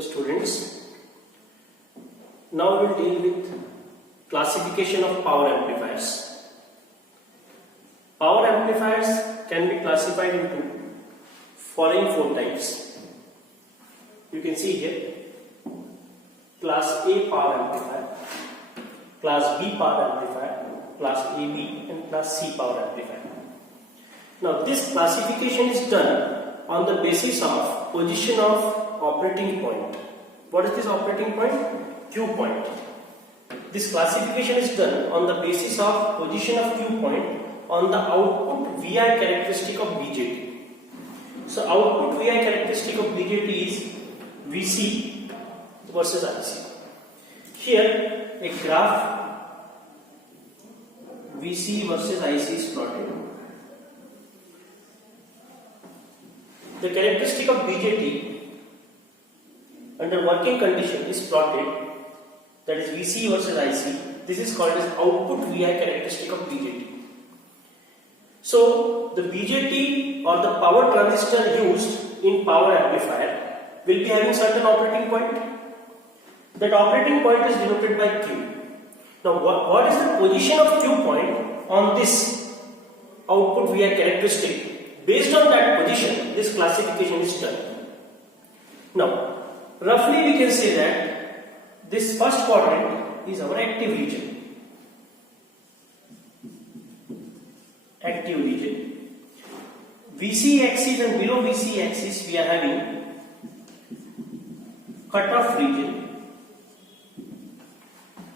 Hello students, now we will deal with classification of power amplifiers. Power amplifiers can be classified into following four types. You can see here class A power amplifier, class B power amplifier, class AB and class C power amplifier. Now this classification is done on the basis of position of operating point. What is this operating point? Q point. This classification is done on the basis of position of Q point on the output VI characteristic of BJT. So output VI characteristic of BJT is VC versus IC. Here a graph VC versus IC is plotted. The characteristic of BJT under working condition is plotted, that is VC versus IC. This is called as output VI characteristic of BJT. So the BJT or the power transistor used in power amplifier will be having certain operating point. That operating point is denoted by Q. Now what is the position of Q point on this output VI characteristic? Based on that position, this classification is done. Now, roughly we can say that this first quadrant is our active region. Active region. VC axis and below VC axis we are having cutoff region,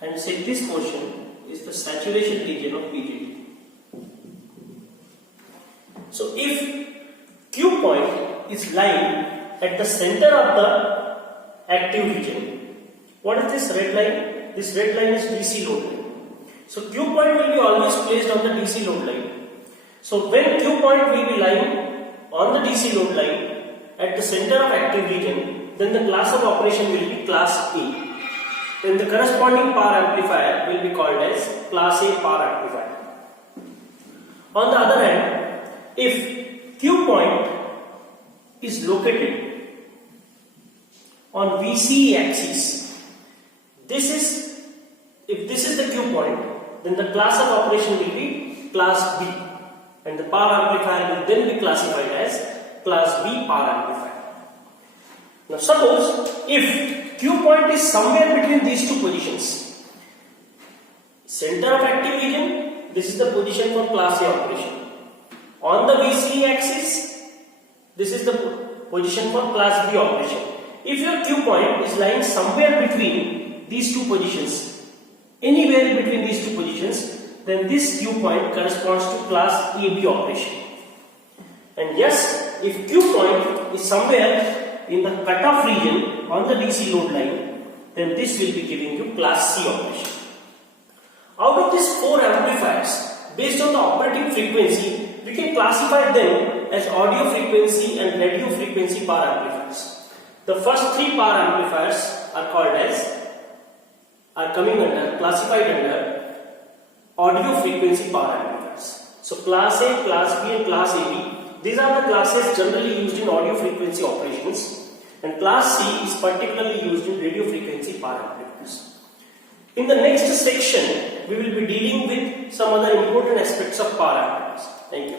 and say this portion is the saturation region of BJT. So if Q point is lying at the center of the active region, what is this red line? This red line is DC load line. So Q point will be always placed on the DC load line. So when Q point will be lying on the DC load line at the center of active region, then the class of operation will be class A. Then the corresponding power amplifier will be called as class A power amplifier. On the other hand, if Q point is located on VC axis, if this is the Q point, then the class of operation will be class B, and the power amplifier will then be classified as class B power amplifier. Now suppose if Q point is somewhere between these two positions, center of active region, this is the position for class A operation. On the VC axis, this is the position for class B operation. If your Q point is lying somewhere between these two positions, anywhere between these two positions, then this Q point corresponds to class AB operation. And yes, if Q point is somewhere in the cutoff region on the DC load line, then this will be giving you class C operation. Out of these four amplifiers, based on the operating frequency, we can classify them as audio frequency and radio frequency power amplifiers. The first three power amplifiers are classified under audio frequency power amplifiers. So class A, class B and class AB, these are the classes generally used in audio frequency operations, and class C is particularly used in radio frequency power amplifiers. In the next section, we will be dealing with some other important aspects of power amplifiers. Thank you.